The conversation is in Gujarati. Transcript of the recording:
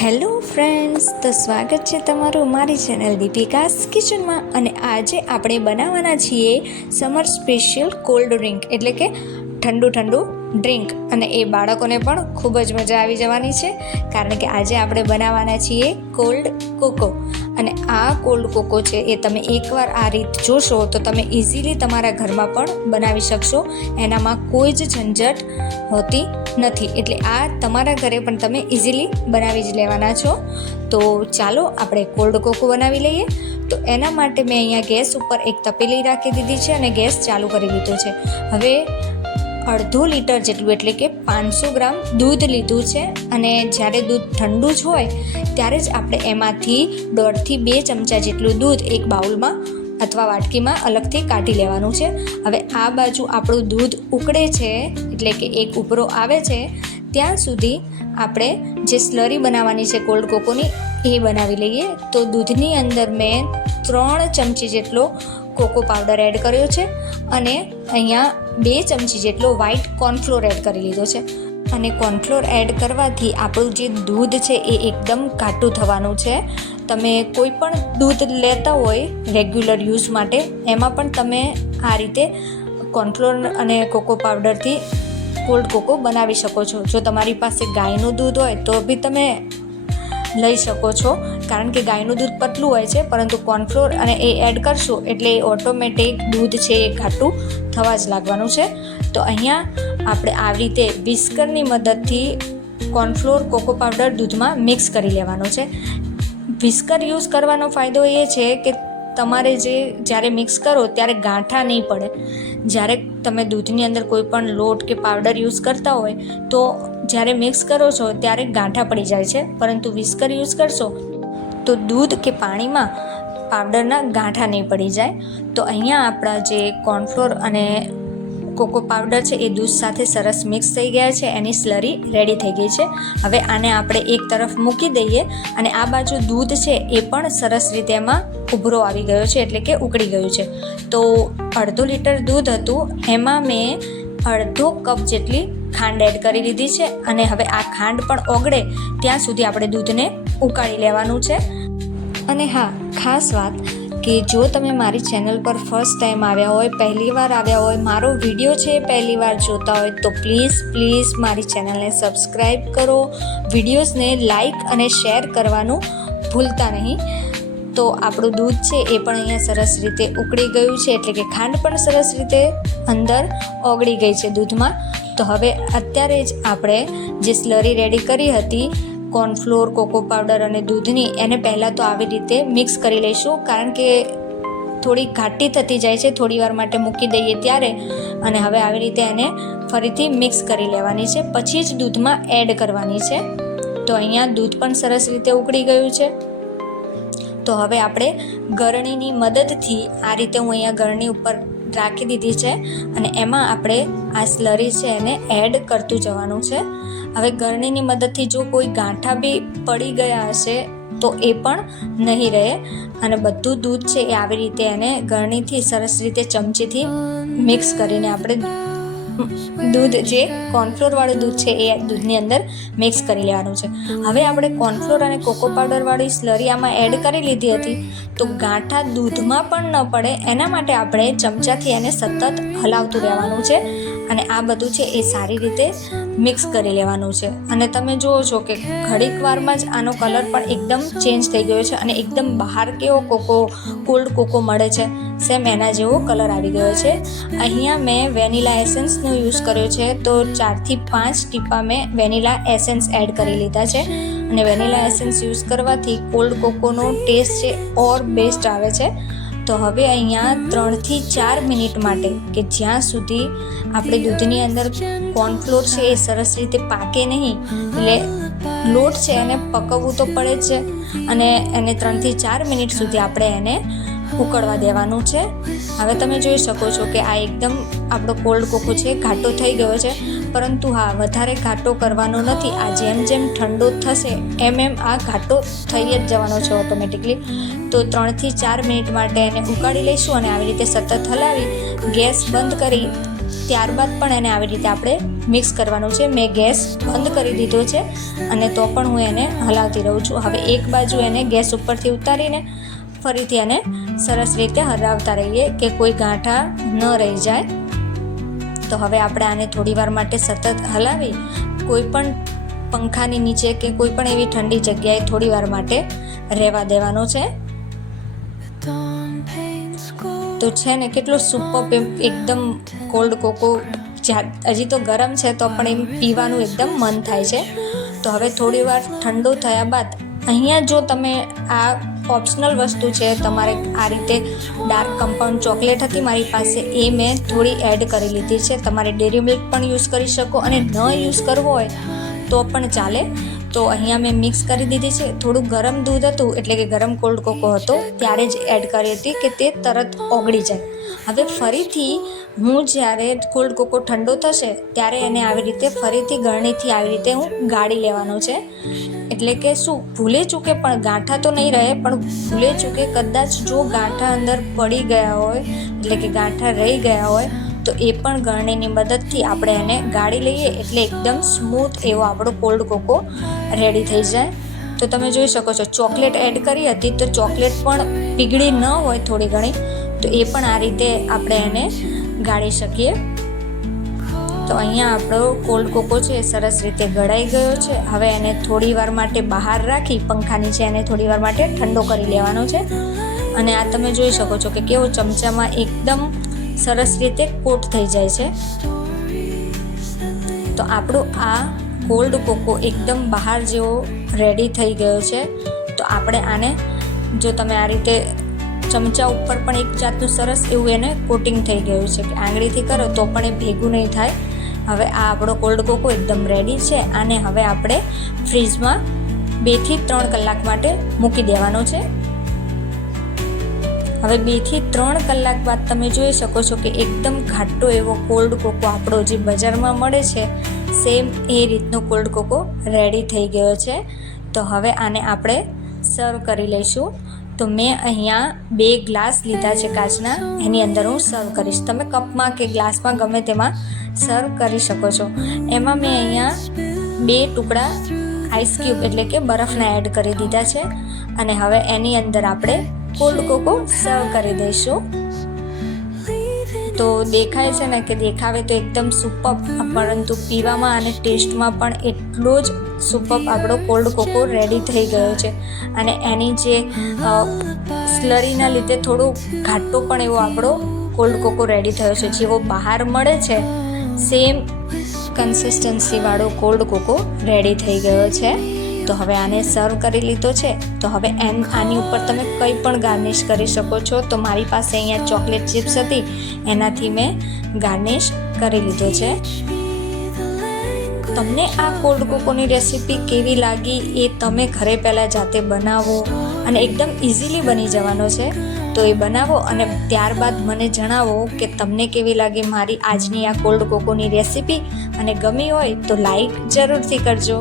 હેલો ફ્રેન્ડ્સ, તો સ્વાગત છે તમારું મારી ચેનલ દીપિકાસ કિચનમાં. અને આજે આપણે બનાવવાના છીએ સમર સ્પેશિયલ કોલ્ડ ડ્રિંક, એટલે કે ઠંડુ ડ્રિંક. અને એ બાળકોને પણ ખૂબ જ મજા આવી જવાની છે, કારણ કે આજે આપણે બનાવવાના છીએ કોલ્ડ કોકો. અને આ કોલ્ડ કોકો છે એ તમે એકવાર આ રીત જોશો તો તમે ઇઝીલી તમારા ઘરમાં પણ બનાવી શકશો. એનામાં કોઈ જ ઝંઝટ હોતી નથી, એટલે આ તમારા ઘરે પણ તમે ઇઝીલી બનાવી જ લેવાના છો. તો ચાલો આપણે કોલ્ડ કોકો બનાવી લઈએ. તો એના માટે મેં અહીંયા ગેસ ઉપર એક તપેલી રાખી દીધી છે અને ગેસ ચાલુ કરી દીધો છે. હવે 1/2 લીટર જેટલું, એટલે કે 500 ગ્રામ દૂધ લીધું છે. અને જ્યારે દૂધ ઠંડુ જ હોય ત્યારે જ આપણે એમાંથી 1.5 થી 2 ચમચા જેટલું દૂધ એક બાઉલમાં અથવા વાટકીમાં અલગથી કાઢી લેવાનું છે. હવે આ બાજુ આપણું દૂધ ઉકળે છે, એટલે કે એક ઉભરો આવે છે, ત્યાં સુધી આપણે જે સ્લરી બનાવવાની છે કોલ્ડ કોકોની એ બનાવી લઈએ. તો દૂધની અંદર મેં 3 ચમચી જેટલો કોકો પાવડર એડ કર્યો છે અને અહીંયા 2 ચમચી જેટલો વ્હાઈટ કોર્નફ્લોર એડ કરી લીધો છે. અને કોર્નફ્લોર એડ કરવાથી આપણું જે દૂધ છે એ એકદમ ઘાટું થવાનું છે. તમે કોઈ પણ દૂધ લેતા હોય રેગ્યુલર યુઝ માટે, એમાં પણ તમે આ રીતે કોર્નફ્લોર અને કોકો પાવડરથી કોલ્ડ કોકો બનાવી શકો છો. જો તમારી પાસે ગાયનું દૂધ હોય તો બી તમે લઈ શકો છો, કારણ કે ગાયનું દૂધ પતલું હોય છે, પરંતુ કોર્નફ્લોર અને એ એડ કરશો એટલે ઓટોમેટિક દૂધ છે એ ઘાટું થવા જ લાગવાનું છે. તો અહીંયા આપણે આવી રીતે વિસ્કરની મદદથી કોર્નફ્લોર કોકો પાવડર દૂધમાં મિક્સ કરી લેવાનો છે. વિસ્કર યુઝ કરવાનો ફાયદો એ છે કે તમારે જ્યારે મિક્સ કરો ત્યારે ગાંઠા નહીં પડે. જ્યારે તમે દૂધની અંદર કોઈ પણ લોટ કે પાવડર યુઝ કરતા હોય તો જ્યારે મિક્સ કરો છો ત્યારે ગાંઠા પડી જાય છે, પરંતુ વિસ્કર યુઝ કરશો તો દૂધ કે પાણીમાં પાવડરના ગાંઠા નહીં પડી જાય. તો અહીંયા આપણા જે કોર્નફ્લોર અને કોકો પાવડર છે એ દૂધ સાથે સરસ મિક્સ થઈ ગયા છે, એની સ્લરી રેડી થઈ ગઈ છે. હવે આને આપણે એક તરફ મૂકી દઈએ અને આ બાજુ દૂધ છે એ પણ સરસ રીતે એમાં ઉભરો આવી ગયો છે, એટલે કે ઉકળી ગયું છે. તો 1/2 લીટર દૂધ હતું, એમાં મેં 1/2 કપ જેટલી ખાંડ એડ કરી લીધી છે. અને હવે આ ખાંડ પણ ઓગળે ત્યાં સુધી આપણે દૂધને ઉકાળી લેવાનું છે. અને હા, ખાસ વાત કે જો તમે મારી ચેનલ પર ફર્સ્ટ ટાઈમ આવ્યા હોય, પહેલી વાર આવ્યા હોય, મારો વિડીયો છે પહેલી વાર જોતા હોય તો પ્લીઝ મારી ચેનલને સબસ્ક્રાઈબ કરો, વિડીયોઝને લાઈક અને શેર કરવાનું ભૂલતા નહીં. તો આપણું દૂધ છે એ પણ અહીંયા સરસ રીતે ઉકળી ગયું છે, એટલે કે ખાંડ પણ સરસ રીતે અંદર ઓગળી ગઈ છે દૂધમાં. તો હવે અત્યારે જ આપણે જે સ્લરી રેડી કરી હતી કોર્નફ્લોર, કોકો પાવડર અને દૂધની, એને પહેલાં તો આવી રીતે મિક્સ કરી લઈશું, કારણ કે થોડી ઘાટી થતી જાય છે થોડી વાર માટે મૂકી દઈએ ત્યારે. અને હવે આવી રીતે એને ફરીથી મિક્સ કરી લેવાની છે, પછી જ દૂધમાં એડ કરવાની છે. તો અહીંયા દૂધ પણ સરસ રીતે ઉકળી ગયું છે. તો હવે આપણે ગરણીની મદદથી આ રીતે હું અહીંયા ગરણી ઉપર રાખી દીધી છે અને એમાં આપણે આ સ્લરી છે એને એડ કરતું જવાનું છે. હવે ગરણીની મદદથી જો કોઈ ગાંઠા બી પડી ગયા હશે તો એ પણ નહીં રહે. અને બધું દૂધ છે એ આવી રીતે એને ગરણીથી સરસ રીતે ચમચીથી મિક્સ કરીને આપણે દૂધ જે કોર્નફ્લોરવાળું દૂધ છે એ દૂધની અંદર મિક્સ કરી લેવાનું છે. હવે આપણે કોર્નફ્લોર અને કોકો પાવડરવાળી સ્લરી આમાં એડ કરી લીધી હતી, તો ગાંઠા દૂધમાં પણ ન પડે એના માટે આપણે ચમચાથી એને સતત હલાવતું રહેવાનું છે. અને આ બધું છે એ સારી રીતે મિક્સ કરી લેવાનું છે. અને તમે જુઓ છો કે ઘડીક વારમાં જ આનો કલર પણ એકદમ ચેન્જ થઈ ગયો છે અને એકદમ બહાર કેવો કોલ્ડ કોકો મળે છે, સેમ એના જેવો કલર આવી ગયો છે. અહીંયા મેં વેનીલા એસેન્સનો યુઝ કર્યો છે, તો 4 થી 5 ટીપા મેં વેનીલા એસેન્સ એડ કરી લીધા છે. અને વેનીલા એસેન્સ યુઝ કરવાથી કોલ્ડ કોકોનો ટેસ્ટ છે ઓર બેસ્ટ આવે છે. તો હવે અહીંયા 3 થી 4 મિનિટ માટે, કે જ્યાં સુધી આપણે દૂધની અંદર કોર્નફ્લોર છે એ સરસ રીતે પાકે નહીં, એટલે લોટ છે એને પકવવું તો પડે જ છે. અને એને 3 થી 4 મિનિટ સુધી આપણે એને ઉકળવા દેવાનું છે. હવે તમે જોઈ શકો છો કે આ એકદમ આપણો કોલ્ડ કોકો છે ઘાટો થઈ ગયો છે, પરંતુ હા, વધારે ઘાટો કરવાનો નથી. આ જેમ જેમ ઠંડો થશે એમ આ ઘાટો થઈ જ જવાનો છે ઓટોમેટિકલી. તો 3 થી 4 મિનિટ માટે એને ઉકાળી લઈશું અને આવી રીતે સતત હલાવી ગેસ બંધ કરી ત્યારબાદ પણ એને આવી રીતે આપણે મિક્સ કરવાનું છે. મેં ગેસ બંધ કરી દીધો છે અને તો પણ હું એને હલાવતી રહું છું. હવે એક બાજુ એને ગેસ ઉપરથી ઉતારીને ફરીથી એને સરસ રીતે હલાવતા રહીએ કે કોઈ ગાંઠા ન રહી જાય. તો હવે આપણે આને થોડી વાર માટે સતત હલાવી કોઈ પણ પંખાની નીચે કે કોઈ પણ એવી ઠંડી જગ્યાએ થોડી વાર માટે રહેવા દેવાનો છે. તો છે ને કેટલો સુપર એકદમ કોલ્ડ કોકો, હજી તો ગરમ છે તો પણ એમ પીવાનું એકદમ મન થાય છે. તો હવે થોડી વાર ઠંડુ થયા બાદ અહીંયા જો તમે આ ઓપ્શનલ વસ્તુ છે, તમારે આ રીતે ડાર્ક કમ્પાઉન્ડ ચોકલેટ હતી મારી પાસે, એ મેં થોડી એડ કરી લીધી છે. તમારે ડેરી મિલ્ક પણ યુઝ કરી શકો અને ન યુઝ કરવો હોય તો પણ ચાલે. તો અહીંયા મેં મિક્સ કરી દીધી છે. થોડું ગરમ દૂધ હતું એટલે કે ગરમ કોલ્ડ કોકો હતો ત્યારે જ એડ કરી હતી કે તે તરત ઓગળી જાય. હવે ફરીથી હું જ્યારે કોલ્ડ કોકો ઠંડો થશે ત્યારે એને આવી રીતે ફરીથી ગળણીથી આવી રીતે હું ગાળી લેવાનો છે. એટલે કે શું, ભૂલે ચૂકે પણ ગાંઠા તો નહીં રહે, પણ ભૂલે ચૂકે કદાચ જો ગાંઠા અંદર પડી ગયા હોય એટલે કે ગાંઠા રહી ગયા હોય તો એ પણ ગળણીની મદદથી આપણે એને ગાળી લઈએ એટલે એકદમ સ્મૂથ એવો આપણો કોલ્ડ કોકો રેડી થઈ જાય. તો તમે જોઈ શકો છો ચોકલેટ એડ કરી હતી તો ચોકલેટ પણ પીગળી ન હોય થોડી ઘણી તો એ પણ આ રીતે આપણે એને ગાળી શકીએ. તો અહીંયા આપણો કોલ્ડ કોકો છે એ સરસ રીતે ગળાઈ ગયો છે. હવે એને થોડી વાર માટે બહાર રાખી પંખા નીચે એને થોડી વાર માટે ઠંડો કરી લેવાનો છે. અને આ તમે જોઈ શકો છો કે કેવો ચમચામાં એકદમ સરસ રીતે કોટ થઈ જાય છે. તો આપણું આ કોલ્ડ કોકો એકદમ બહાર જેવો રેડી થઈ ગયો છે. તો આપણે આને જો તમે આ રીતે ચમચા ઉપર પણ એક જાતનું સરસ એવું એને કોટિંગ થઈ ગયું છે કે આંગળીથી કરો તો પણ એ ભેગું નહીં થાય. હવે આ આપણો કોલ્ડ કોકો એકદમ રેડી છે. આને હવે આપણે ફ્રીજમાં 2 થી 3 કલાક માટે મૂકી દેવાનો છે. હવે 2 થી 3 કલાક બાદ તમે જોઈ શકો છો કે એકદમ ઘાટો એવો કોલ્ડ કોકો આપણો જે બજારમાં મળે છે સેમ એ રીતનો કોલ્ડ કોકો રેડી થઈ ગયો છે. તો હવે આને આપણે સર્વ કરી લઈશું. તો મેં અહીંયા 2 ગ્લાસ લીધા છે કાચના, એની અંદર હું સર્વ કરીશ. તમે કપમાં કે ગ્લાસમાં ગમે તેમાં સર્વ કરી શકો છો. એમાં મેં અહીંયા 2 ટુકડા આઈસ ક્યુબ એટલે કે બરફના એડ કરી દીધા છે. અને હવે એની અંદર આપણે કોલ્ડ કોકો સર્વ કરી દઈશું. તો દેખાય છે ને કે દેખાવે તો એકદમ સુપર, પરંતુ પીવામાં અને ટેસ્ટમાં પણ એટલો જ સુપર આપણો કોલ્ડ કોકો રેડી થઈ ગયો છે. અને એની જે સ્લરીના લીધે થોડું ઘાટો પણ એવો આપણો કોલ્ડ કોકો રેડી થયો છે. જેવો બહાર મળે છે સેમ કન્સિસ્ટન્સીવાળો કોલ્ડ કોકો રેડી થઈ ગયો છે. તો હવે આને સર્વ કરી લીધો છે. તો હવે આની ઉપર તમે કંઈ પણ ગાર્નિશ કરી શકો છો. તો મારી પાસે અહીંયા ચોકલેટ ચિપ્સ હતી એનાથી મેં ગાર્નિશ કરી લીધો છે. તમને આ કોલ્ડ કોકોની રેસીપી કેવી લાગી એ તમે ઘરે પહેલાં જાતે બનાવો અને એકદમ ઇઝીલી બની જવાનો છે. તો એ બનાવો અને ત્યારબાદ મને જણાવો કે તમને કેવી લાગી મારી આજની આ કોલ્ડ કોકોની રેસીપી. અને ગમી હોય તો લાઈક જરૂરથી કરજો.